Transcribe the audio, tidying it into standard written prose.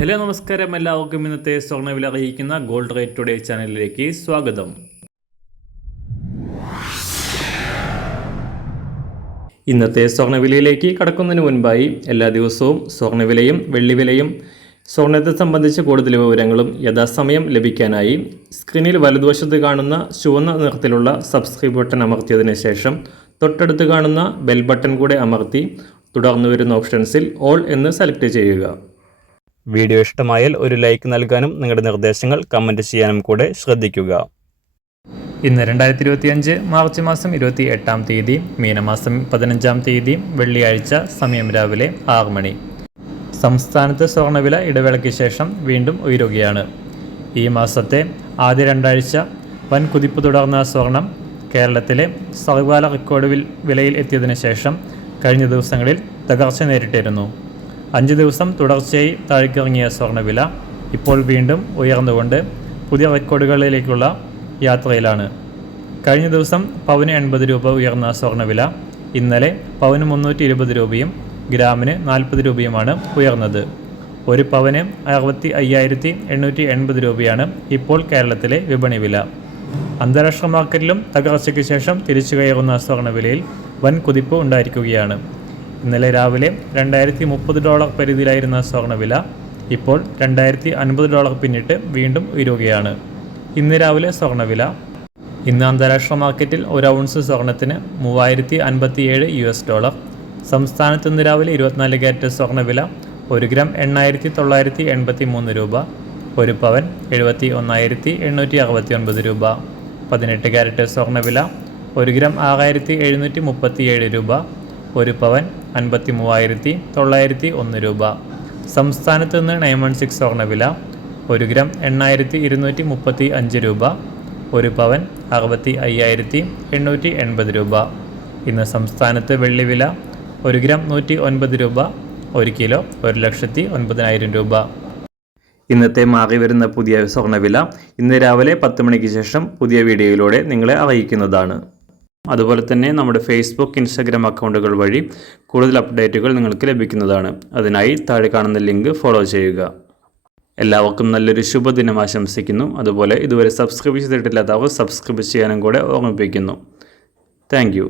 Hello നമസ്കാരം, എല്ലാവർക്കും ഇന്നത്തെ സ്വർണ്ണവില അറിയിക്കുന്ന ഗോൾഡ് റേറ്റ് ടുഡേ ചാനലിലേക്ക് സ്വാഗതം. ഇന്നത്തെ സ്വർണ്ണവിലയിലേക്ക് കടക്കുന്നതിന് മുൻപായി എല്ലാ ദിവസവും സ്വർണ്ണവിലയും വെള്ളിവിലയും സ്വർണ്ണത്തെ സംബന്ധിച്ച് കൂടുതൽ വിവരങ്ങളും യഥാസമയം ലഭിക്കാനായി സ്ക്രീനിൽ വലതുവശത്ത് കാണുന്ന ചുവന്ന നിറത്തിലുള്ള സബ്സ്ക്രൈബ് ബട്ടൺ അമർത്തിയതിനു ശേഷം തൊട്ടടുത്ത് കാണുന്ന ബെൽ ബട്ടൺ കൂടെ അമർത്തി തുടർന്ന് വരുന്ന ഓപ്ഷൻസിൽ ഓൾ എന്ന് സെലക്ട് ചെയ്യുക. വീഡിയോ ഇഷ്ടമായാൽ ഒരു ലൈക്ക് നൽകാനും നിങ്ങളുടെ നിർദ്ദേശങ്ങൾ കമൻറ്റ് ചെയ്യാനും കൂടെ ശ്രദ്ധിക്കുക. ഇന്ന് 2025 മാർച്ച് മാസം 28-ാം തീയതി, മീനമാസം 15-ാം തീയതി, വെള്ളിയാഴ്ച. സമയം രാവിലെ 6 മണി. സംസ്ഥാനത്ത് സ്വർണ്ണവില ഇടവേളയ്ക്ക് ശേഷം വീണ്ടും ഉയരുകയാണ്. ഈ മാസത്തെ ആദ്യ രണ്ടാഴ്ച വൻ കുതിപ്പ് തുടർന്ന സ്വർണം കേരളത്തിലെ സർവകാല റെക്കോർഡ് വിലയിൽ എത്തിയതിനു ശേഷം കഴിഞ്ഞ ദിവസങ്ങളിൽ തകർച്ച നേരിട്ടിരുന്നു. 5 ദിവസം തുടർച്ചയായി താഴേക്കിറങ്ങിയ സ്വർണ്ണവില ഇപ്പോൾ വീണ്ടും ഉയർന്നുകൊണ്ട് പുതിയ റെക്കോർഡുകളിലേക്കുള്ള യാത്രയിലാണ്. കഴിഞ്ഞ ദിവസം പവന് 80 രൂപ ഉയർന്ന സ്വർണ്ണവില ഇന്നലെ പവന് 320 രൂപയും ഗ്രാമിന് 40 രൂപയുമാണ് ഉയർന്നത്. ഒരു പവന് 65,880 രൂപയാണ് ഇപ്പോൾ കേരളത്തിലെ വിപണി വില. അന്താരാഷ്ട്ര മാർക്കറ്റിലും തകർച്ചയ്ക്ക് ശേഷം തിരിച്ചു കയറുന്ന സ്വർണ്ണവിലയിൽ വൻ കുതിപ്പ് ഉണ്ടായിരിക്കുകയാണ്. ഇന്നലെ രാവിലെ $2,030 പരിധിയിലായിരുന്ന സ്വർണ്ണവില ഇപ്പോൾ $2,050 പിന്നിട്ട് വീണ്ടും ഉയരുകയാണ്. ഇന്ന് രാവിലെ സ്വർണ്ണവില ഇന്ന് അന്താരാഷ്ട്ര മാർക്കറ്റിൽ ഒരു ഔൺസ് സ്വർണത്തിന് $3,057. സംസ്ഥാനത്ത് ഇന്ന് രാവിലെ 24 ക്യാരറ്റ് സ്വർണ്ണവില 1 ഗ്രാം 8,983 രൂപ, ഒരു പവൻ 71,869 രൂപ. 18 ക്യാരറ്റ് സ്വർണ്ണവില 1 ഗ്രാം 6,737 രൂപ, ഒരു പവൻ 53,901 രൂപ. സംസ്ഥാനത്ത് നിന്ന് 916 സ്വർണ്ണവില 1 ഗ്രാം 8,235 രൂപ, ഒരു പവൻ 65,880 രൂപ. ഇന്ന് സംസ്ഥാനത്ത് വെള്ളിവില 1 ഗ്രാം 109 രൂപ, 1 കിലോ 1,09,000 രൂപ. ഇന്നത്തെ മാറി വരുന്ന പുതിയ സ്വർണ്ണവില ഇന്ന് രാവിലെ 10 മണിക്ക് ശേഷം പുതിയ വീഡിയോയിലൂടെ നിങ്ങളെ അറിയിക്കുന്നതാണ്. അതുപോലെ തന്നെ നമ്മുടെ ഫേസ്ബുക്ക്, ഇൻസ്റ്റാഗ്രാം അക്കൗണ്ടുകൾ വഴി കൂടുതൽ അപ്ഡേറ്റുകൾ നിങ്ങൾക്ക് ലഭിക്കുന്നതാണ്. അതിനായി താഴെ കാണുന്ന ലിങ്ക് ഫോളോ ചെയ്യുക. എല്ലാവർക്കും നല്ലൊരു ശുഭദിനം ആശംസിക്കുന്നു. അതുപോലെ ഇതുവരെ സബ്സ്ക്രൈബ് ചെയ്തിട്ടില്ലാത്തവർ സബ്സ്ക്രൈബ് ചെയ്യാനും കൂടെ ഓർമ്മിപ്പിക്കുന്നു. താങ്ക്